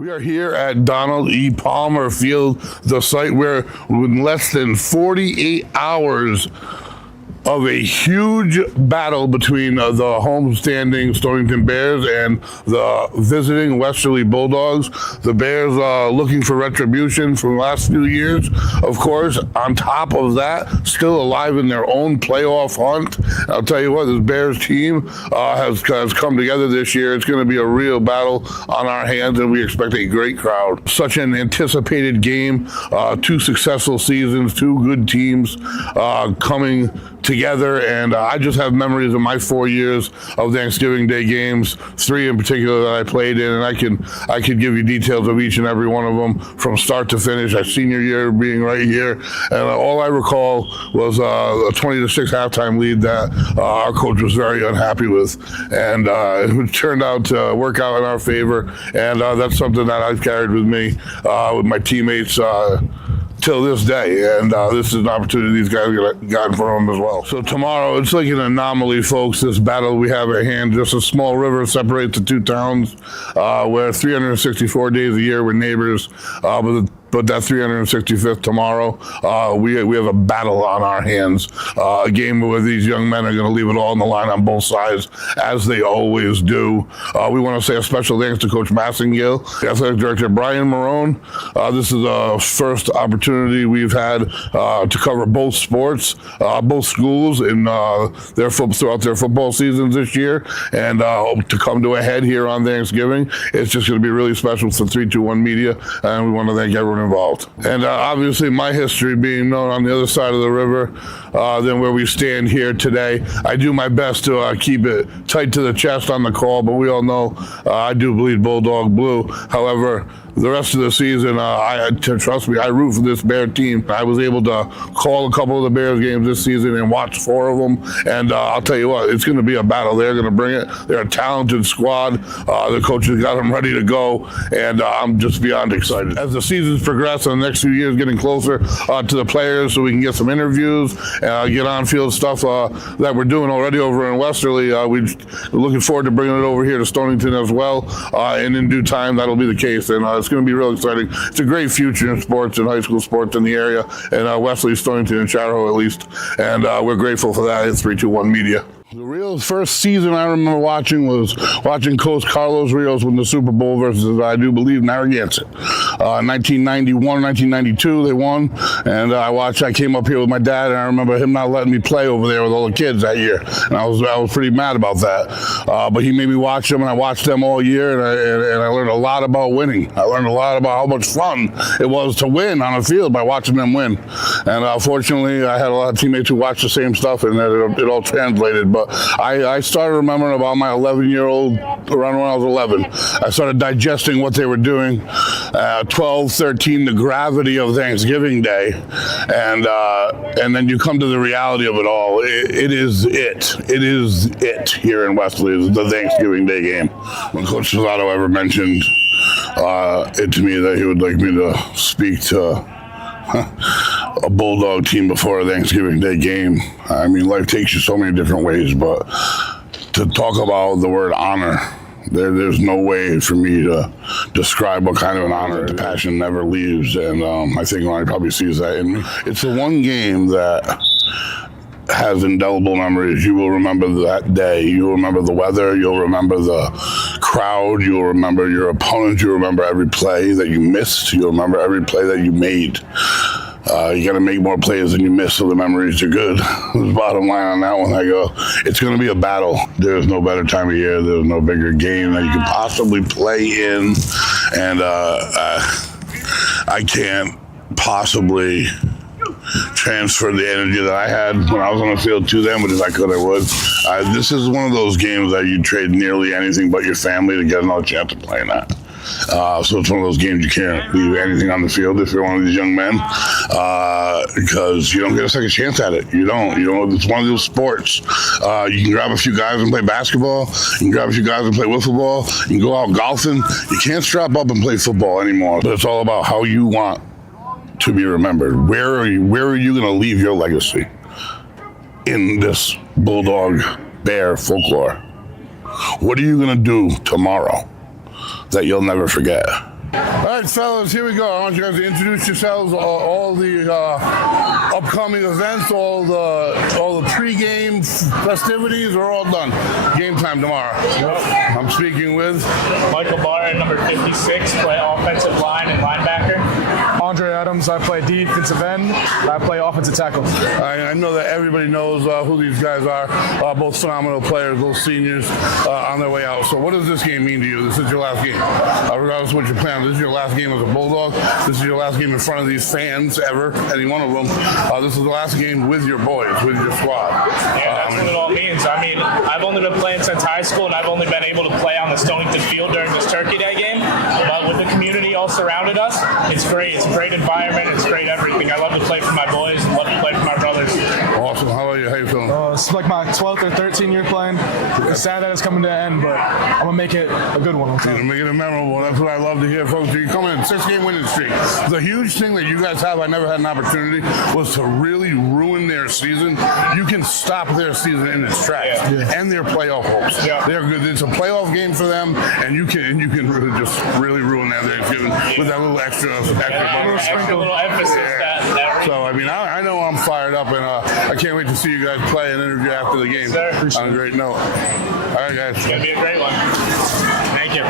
We are here at Donald E. Palmer Field, the site where in less than 48 hours of a huge battle between the homestanding Stonington Bears and the visiting Westerly Bulldogs. The Bears looking for retribution from the last few years. Of course, on top of that, still alive in their own playoff hunt. I'll tell you what, this Bears team has come together this year. It's going to be a real battle on our hands, and we expect a great crowd. Such an anticipated game, two successful seasons, two good teams coming together, and I just have memories of my 4 years of Thanksgiving Day games, 3 in particular that I played in, and I could give you details of each and every one of them from start to finish. Our senior year being right here, and all I recall was a 20-6 halftime lead that our coach was very unhappy with, and it turned out to work out in our favor, and that's something that I've carried with me with my teammates till this day, and this is an opportunity these guys got in front of them as well. So tomorrow, it's like an anomaly, folks, this battle we have at hand. Just a small river separates the two towns, where 364 days a year we're neighbors, but that 365th tomorrow, we have a battle on our hands, a game where these young men are going to leave it all on the line on both sides, as they always do. We want to say a special thanks to Coach Massengill, Athletic Director Brian Murano. This is the first opportunity we've had to cover both sports, both schools in throughout their football seasons this year, and to come to a head here on Thanksgiving. It's just going to be really special for 321 Media, and we want to thank everyone involved. And obviously my history being known on the other side of the river than where we stand here today. I do my best to keep it tight to the chest on the call, but we all know I do bleed Bulldog blue. However, the rest of the season, trust me, I root for this Bear team. I was able to call a couple of the Bears games this season and watch 4 of them, and I'll tell you what, it's going to be a battle. They're going to bring it. They're a talented squad. The coaches got them ready to go, and I'm just beyond excited. As the seasons progress and the next few years getting closer to the players so we can get some interviews, get on-field stuff that we're doing already over in Westerly. We're looking forward to bringing it over here to Stonington as well, and in due time that'll be the case, and it's going to be real exciting. It's a great future in sports and high school sports in the area, and Westerly, Stonington, and Charahoe at least, and we're grateful for that at 321 Media. The real first season I remember watching was watching Coach Carlos Rios win the Super Bowl versus, I do believe, Narragansett. 1991, 1992, they won, and I came up here with my dad, and I remember him not letting me play over there with all the kids that year, and I was pretty mad about that. But he made me watch them, and I watched them all year, and I learned a lot about winning. I learned a lot about how much fun it was to win on a field by watching them win. And fortunately, I had a lot of teammates who watched the same stuff, and it all translated. But I started remembering about my 11-year-old, around when I was 11. I started digesting what they were doing. 12, 13, the gravity of Thanksgiving Day. And then you come to the reality of it all. It is it here in Westerly, is the Thanksgiving Day game. When Coach Salato ever mentioned it to me that he would like me to speak to a Bulldog team before a Thanksgiving Day game. I mean, life takes you so many different ways, but to talk about the word honor, there's no way for me to describe what kind of an honor. The passion never leaves, and I think Ronnie probably sees that in me. It's the one game that has indelible memories. You will remember that day. You'll remember the weather. You'll remember the crowd. You'll remember your opponent. You'll remember every play that you missed. You'll remember every play that you made. You got to make more plays than you miss so the memories are good. The bottom line on that one, I go, it's going to be a battle. There's no better time of year. There's no bigger game that you can possibly play in. And I can't possibly transfer the energy that I had when I was on the field to them, but if I could, I would. This is one of those games that you trade nearly anything but your family to get another chance to play in that. So it's one of those games you can't leave anything on the field if you're one of these young men, because you don't get a second chance at it. You don't. It's one of those sports. You can grab a few guys and play basketball. You can grab a few guys and play wiffle ball. You can go out golfing. You can't strap up and play football anymore. But it's all about how you want to be remembered. Where are you going to leave your legacy in this Bulldog Bear folklore? What are you going to do tomorrow that you'll never forget? All right, fellas, here we go. I want you guys to introduce yourselves. All the upcoming events, all the pregame festivities are all done. Game time tomorrow. Yep. I'm speaking with Michael Barr, number 56, play offensive line and linebacker. Andre Adams, I play defensive end. I play offensive tackle. I know that everybody knows who these guys are. Both phenomenal players, both seniors on their way out. So what does this game mean to you? This is your last game. Regardless of what your plan, this is your last game as a Bulldog. This is your last game in front of these fans ever, any one of them. This is the last game with your boys, with your squad. Yeah, that's what it all means. I mean, I've only been playing since high school, and I've only been able to play on the Stonington field during this Turkey Day game. But with the community all surrounded us, it's great. It's a great environment. It's great everything. I love to play for my boys and love to play for my brothers. Awesome. How about you? How you feeling? It's like my 12th or 13th year playing. It's sad that it's coming to an end, but I'm going to make it a good one. Okay. Make it a memorable. That's what I love to hear, folks. You come in 6-game winning streak. The huge thing that you guys have, I never had an opportunity, was to really ruin their season. You can stop their season in its tracks and their playoff hopes. Yeah. They're good. It's a playoff game for them, and you can really just really ruin their Thanksgiving with that little extra little emphasis. That So, I mean, I know I'm fired up, and I can't wait to see you guys play and interview after the game on a great note. All right, guys. It's going to be a great one. Thank you.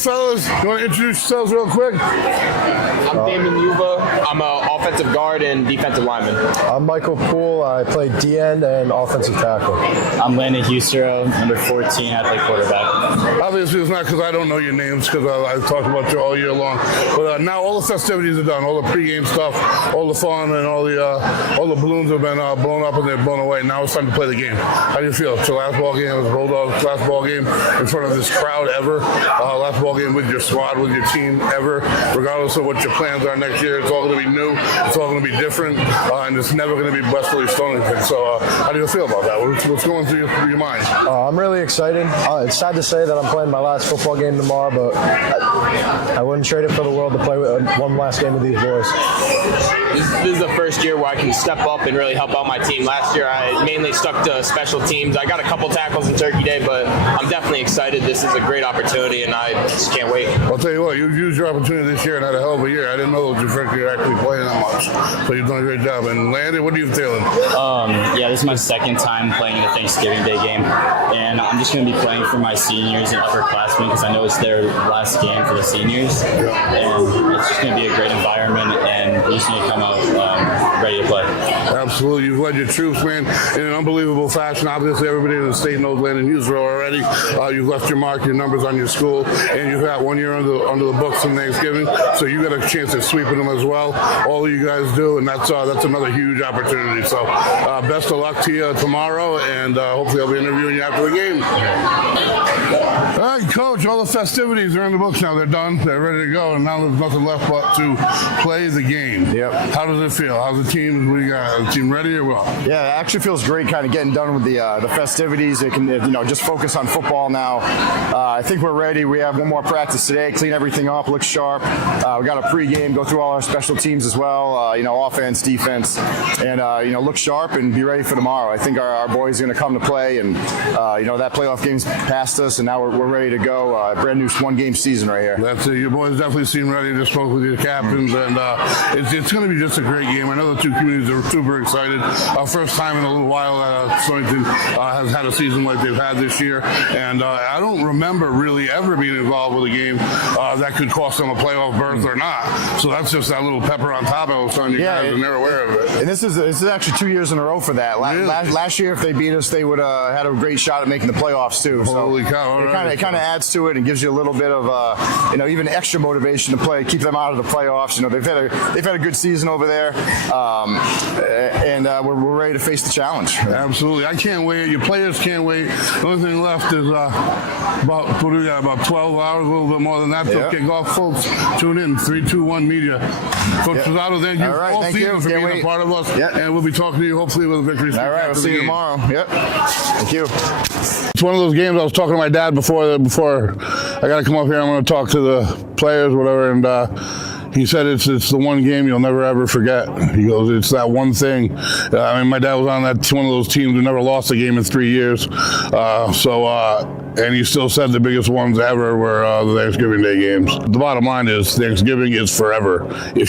Fellas, you want to introduce yourselves real quick? I'm Damon Yuva. I'm an offensive guard and defensive lineman. I'm Michael Poole. I play D-end and offensive tackle. I'm Landon Hustero, number 14. I play quarterback. Obviously, it's not because I don't know your names, because I've talked about you all year long. But now all the festivities are done, all the pregame stuff, all the fun, and all the balloons have been blown up and they're blown away. Now it's time to play the game. How do you feel? It's your last ball game as a Bulldogs, last ball game in front of this crowd ever, last ball game with your squad, with your team ever. Regardless of what your plans are next year, it's all going to be new, it's all going to be different, and it's never going to be Westerly Stonington. So how do you feel about that? What's going through your mind? I'm really excited. It's sad to say that I'm playing my last football game tomorrow, but I wouldn't trade it for the world to play one last game with these boys. This is the first year where I can step up and really help out my team. Last year, I mainly stuck to special teams. I got a couple tackles in Turkey Day, but I'm definitely excited. This is a great opportunity, and I just can't wait. I'll tell you what, you've used your opportunity this year and had a hell of a year. I didn't know that you're actually playing that much. So you've done a great job. And Landon, what are you feeling? Yeah, this is my second time playing in a Thanksgiving Day game, and I'm just going to be playing for my seniors and upperclassmen because I know it's their last game for the seniors, and it's just going to be a great environment, and we just need to come out ready to play. Absolutely. You've led your troops, man, in an unbelievable fashion. Obviously, everybody in the state knows Landon Husero already. You've left your mark, your numbers on your school, and you've got 1 year under the books from Thanksgiving, so you got a chance at sweeping them as well. All of you guys do, and that's another huge opportunity. So best of luck to you tomorrow, and hopefully I'll be interviewing you after the game. All right, Coach, all the festivities are in the books now. They're done. They're ready to go, and now there's nothing left but to play the game. Yep. How does it feel? How's the team? What do you got? Is the team ready or what? Yeah, it actually feels great kind of getting done with the festivities. They can just focus on football now. I think we're ready. We have one more practice today, clean everything up, look sharp. We got a pregame, go through all our special teams as well, offense, defense, and look sharp and be ready for tomorrow. I think our boys are going to come to play, and that playoff game's past us, and now we're ready to go. Brand new 1-game season right here. That's it. Your boys definitely seem ready. Just spoke with your captains, and it's going to be just a great game. I know the two communities are super excited. Our first time in a little while Stonington has had a season like they've had this year, and I don't remember really ever being involved with a game that could cost them a playoff berth or not. So that's just that little pepper on top I was telling you guys, and they're aware of it. And this is actually 2 years in a row for that. Really? Last year, if they beat us, they would have had a great shot at making the playoffs too. Holy cow! It kind of adds to it and gives you a little bit of even extra motivation to play, keep them out of the playoffs. They've had a good season over there, and we're ready to face the challenge. Absolutely, I can't wait. Your players can't wait. The only thing left is about 12 hours, a little bit more than that till kickoff. Folks, tune in 321 Media. Coach Pizzotto, thank you all season for being a part of us, and we'll be talking to you hopefully with a victory. All right, we'll see you tomorrow. Yep. Thank you. It's one of those games. I was talking to my dad before I got to come up here. I'm going to talk to the players, whatever, and he said it's the one game you'll never ever forget. He goes, it's that one thing. My dad was on one of those teams who never lost a game in 3 years. And you still said the biggest ones ever were the Thanksgiving Day games. The bottom line is Thanksgiving is forever. If you